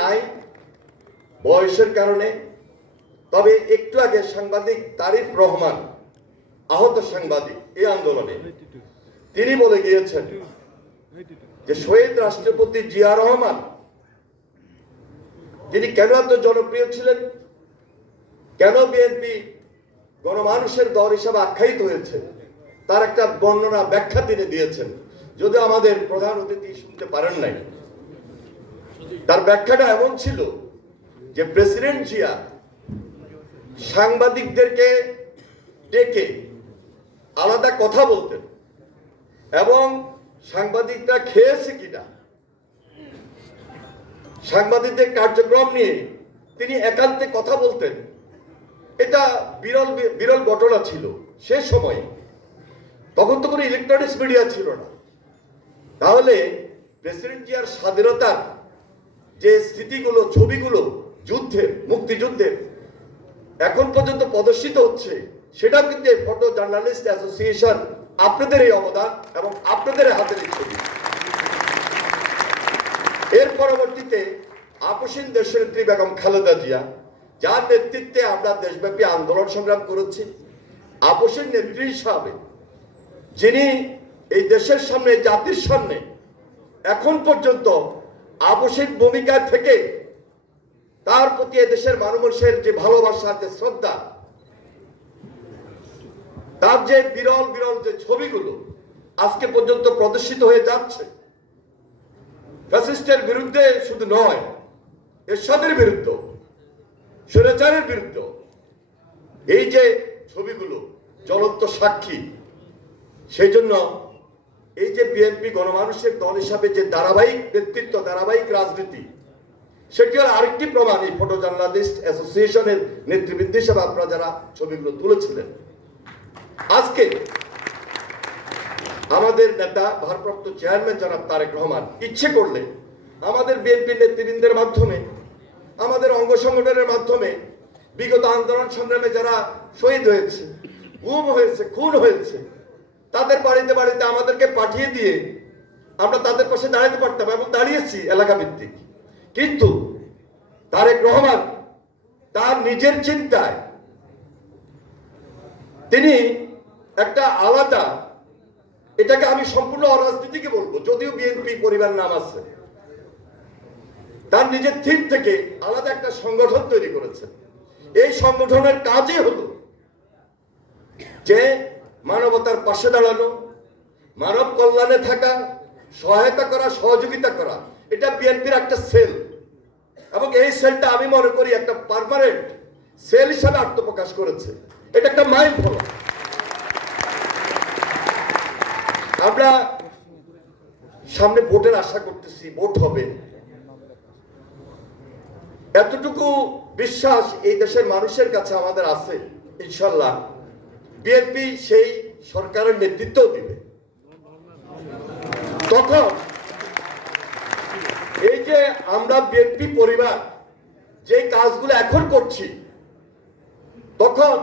নাই বয়সের কারণে। তবে একটু আগে সাংবাদিক তারিফ রহমান, আহত সাংবাদিক এই আন্দোলনে, তিনি বলে গিয়েছেন যে শহীদ রাষ্ট্রপতি জিয়া রহমান তিনি কেন এত জনপ্রিয় ছিলেন, কেন বিএনপি গণমানুষের দল হিসাবে আখ্যায়িত হয়েছে, তার একটা বর্ণনা ব্যাখ্যা তিনি দিয়েছেন। যদিও আমাদের প্রধান অতিথি শুনতে পারেন নাই। তার ব্যাখ্যাটা এমন ছিল যে প্রেসিডেন্ট জিয়া সাংবাদিকদেরকে ডেকে আলাদা কথা বলতেন এবং সাংবাদিকরা খেয়েছে কিনা, সাংবাদিকদের কার্যক্রম নিয়ে তিনি একান্তে কথা বলতেন। এটা বিরল বিরল ঘটনা ছিল সে সময়ে। তখন তো কোনো ইলেকট্রনিক্স মিডিয়া ছিল না। তাহলে প্রেসিডেন্ট জিয়ার স্বাধীনতার যে স্মৃতিগুলো, ছবিগুলো যুদ্ধের, মুক্তিযুদ্ধের এখন পর্যন্ত প্রদর্শিত হচ্ছে, সেটাও কিন্তু ফটো জার্নালিস্ট অ্যাসোসিয়েশন আপনাদের এই অবদান এবং আপনাদের হাতের এই ছবি। এর পরবর্তীতে আপসীন দেশনেত্রী বেগম খালেদা জিয়া, যার নেতৃত্বে আমরা দেশব্যাপী আন্দোলন সংগ্রাম করেছি, আপসীন নেত্রী হিসাবে যিনি এই দেশের সামনে, জাতির সামনে এখন পর্যন্ত আপসীন ভূমিকা থেকে তার প্রতি দেশের মানুষের যে ভালোবাসা, যে শ্রদ্ধা, তার যে বিরল বিরল যে ছবিগুলো আজকে পর্যন্ত প্রদর্শিত হয়ে যাচ্ছে, ফ্যাসিস্টের বিরুদ্ধে শুধু নয়, এরশাদের বিরুদ্ধে, স্বৈরাচারের বিরুদ্ধে, এই যে ছবিগুলো জ্বলন্ত সাক্ষী। সেই জন্য এই যে বিএনপি গণমানুষের দল হিসাবে যে ধারাবাহিক নেতৃত্ব, ধারাবাহিক রাজনীতি, সেটি হল আরেকটি প্রমাণ। এই ফটো জার্নালিস্ট অ্যাসোসিয়েশনের নেতৃবৃন্দ হিসাবে আপনারা যারা ছবিগুলো তুলেছিলেন, আজকে আমাদের নেতা ভারপ্রাপ্ত চেয়ারম্যান জনাব তারেক রহমান ইচ্ছে করলে আমাদের বিএনপি নেতৃবৃন্দের মাধ্যমে, আমাদের অঙ্গ সংগঠনের মাধ্যমে বিগত আন্দোলন সংগ্রামে যারা শহীদ হয়েছে, গুম হয়েছে, খুন হয়েছে, তাদের বাড়িতে বাড়িতে আমাদেরকে পাঠিয়ে দিয়ে আমরা তাদের পাশে দাঁড়াতে পারতাম এবং দাঁড়িয়েছি এলাকা ভিত্তিক। কিন্তু তারেক রহমান তার নিজের চিন্তায় তিনি একটা আলাদা, এটাকে আমি সম্পূর্ণ অরাজনীতিকে বলবো, যদিও বিএনপি পরিবার নাম আছে, তার নিজের থিম থেকে আলাদা একটা সংগঠন তৈরি করেছে। এই সংগঠনের কাজই হলো যে মানবতার পাশে দাঁড়ানো, মানব কল্যাণে থাকা, সহায়তা করা, সহযোগিতা করা। এটা বিএনপির একটা সেল এবং এই সেলটা আমি মনে করি একটা পার্মানেন্ট সেল হিসাবে আত্মপ্রকাশ করেছে। এটা একটা মাইল ফলক। আমরা সামনে ভোটের আশা করতেছি, ভোট হবে, এতটুকু বিশ্বাস এই দেশের মানুষের কাছে আমাদের আছে। ইনশাল্লাহ বিএনপি সেই সরকারের নেতৃত্ব দিবে। তখন এই যে আমরা বিএনপি পরিবার যে কাজগুলো এখন করছি, তখন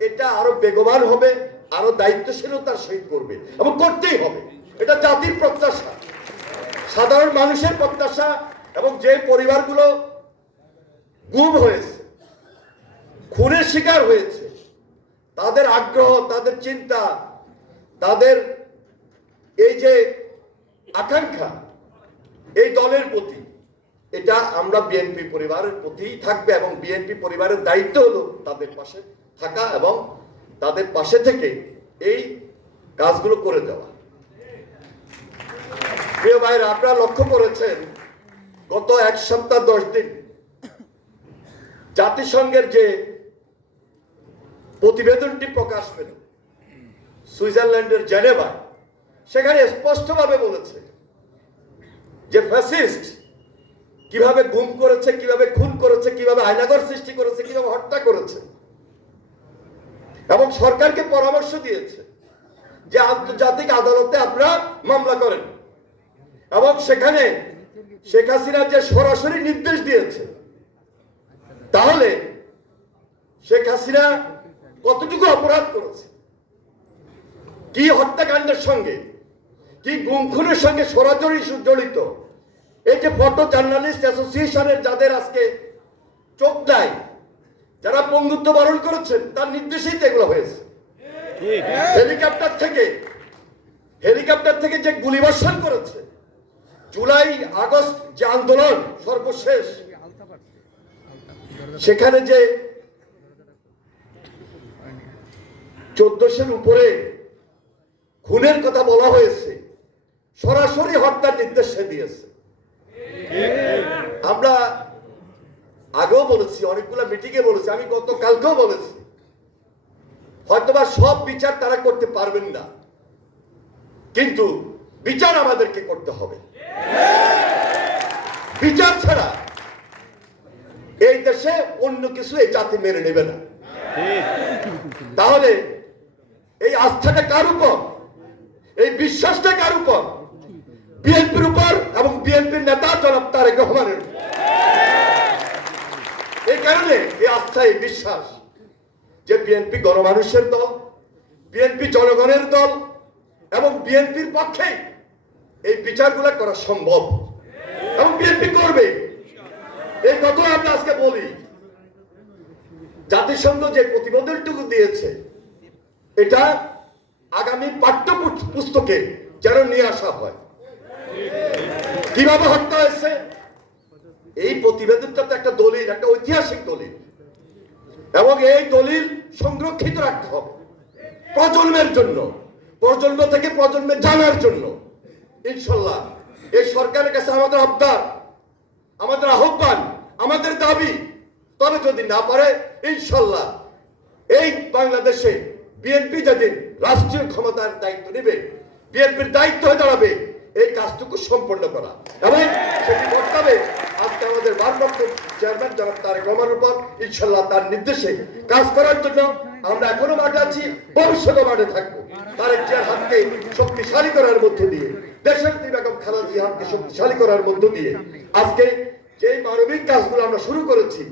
এটা আরো বেগবান হবে, আরো দায়িত্বশীলতার সহিত করবে এবং করতেই হবে। এটা জাতির প্রত্যাশা, সাধারণ মানুষের প্রত্যাশা। এবং যে পরিবারগুলো গুম হয়েছে, খুনের শিকার হয়েছে, তাদের আগ্রহ, তাদের চিন্তা, তাদের এই যে আকাঙ্ক্ষা এই দলের প্রতি, এটা আমরা বিএনপি পরিবারের প্রতিই থাকবে এবং বিএনপি পরিবারের দায়িত্ব হলো তাদের পাশে থাকা এবং তাদের পাশে থেকে এই কাজগুলো করে দেওয়া। প্রিয় ভাইরা, আপনারা লক্ষ্য করেছেন গত 1 সপ্তাহ 10 দিন জাতিসংঘের যে প্রতিবেদনটি প্রকাশ পেল সুইজারল্যান্ডের জেনেভা, সেখানে স্পষ্টভাবে বলেছে যে ফ্যাসিস্ট কিভাবে গুম করেছে, কিভাবে খুন করেছে, কিভাবে আয়নাঘর সৃষ্টি করেছে, কিভাবে হত্যা করেছে। এবং সরকারকে পরামর্শ দিয়েছে যে আন্তর্জাতিক আদালতে আপনারা মামলা করেন। এবং সেখানে শেখ হাসিনা যে সরাসরি নির্দেশ দিয়েছে, তাহলে শেখ হাসিনা কতটুকু অপরাধ করেছে, কি হত্যাকাণ্ডের সঙ্গে, কি গুম খুনের সঙ্গে সরাসরি জড়িত, এই যে ফটো জার্নালিস্ট অ্যাসোসিয়েশনের যাদের আজকে চোখ নাই, যারা পঙ্গুত্ব বরণ করেছেন, তার নির্দেশেই তো এগুলো হয়েছে। হেলিকপ্টার থেকে যে গুলিবর্ষণ করেছে, জুলাই আগস্ট যে আন্দোলন সর্বশেষ, সেখানে যে 1400-র উপরে খুনের কথা বলা হয়েছে, সরাসরি হত্যার নির্দেশ দিয়েছে। আমরা আগেও বলেছি, অনেকগুলো মিটিংয়ে বলেছি, আমি গতকালকেও বলেছি, হয়তোবা সব বিচার তারা করতে পারবেন না, কিন্তু বিচার আমাদেরকে করতে হবে। বিচার ছাড়া এই দেশে অন্য কিছু এই জাতি মেনে নেবে না। তাহলে এই আস্থাটা কার উপর, এই বিশ্বাসটা কার উপর? বিএনপির উপর এবং বিএনপির নেতা জনাব তারেক রহমানের। এই কারণে এই আস্থা, এই বিশ্বাস যে বিএনপি গণমানুষের দল, বিএনপি জনগণের দল এবং বিএনপির পক্ষে এই বিচারগুলো করা সম্ভব এবং বিএনপি করবে। এই কথা আমরা আজকে বলি। জাতিসংঘ যে প্রতিবেদনটুকু দিয়েছে, এটা আগামী পাঠ্য পুস্তকে যেন নিয়ে আসা হয়। কিভাবে হত্যা হয়েছে এই প্রতিবেদনটা তো একটা দলিল, একটা ঐতিহাসিক দলিল, এবং এই দলিল সংরক্ষিত রাখতে হবে প্রজন্মের জন্য, প্রজন্ম থেকে প্রজন্মে জানার জন্য। ইনশাল্লাহ এই সরকারের কাছে আমাদের আবদার, আমাদের আহ্বান, আমাদের দাবি, তবে যদি না পারে ইনশাল্লাহ এই বাংলাদেশে বিএনপি যেদিন রাষ্ট্রীয় ক্ষমতার দায়িত্ব নেবে, বিএনপির দায়িত্ব হয়ে দাঁড়াবে এই কাজটুকু সম্পন্ন করা, এবং সেটি করতে হবে আজকে আমাদের ভারপ্রাপ্ত চেয়ারম্যান জনাব তারেক রহমানের উপর। ইনশাল্লাহ তার নির্দেশে কাজ করার জন্য আমরা এখনো মাঠে আছি, ভবিষ্যতে মাঠে থাকবো। তারেক জিয়ার হাতকে শক্তিশালী করার মধ্য দিয়ে, দেশের বেগম খালেদা জিয়ার হাতকে শক্তিশালী করার মধ্য দিয়ে আজকে যে মানবিক কাজগুলো আমরা শুরু করেছি,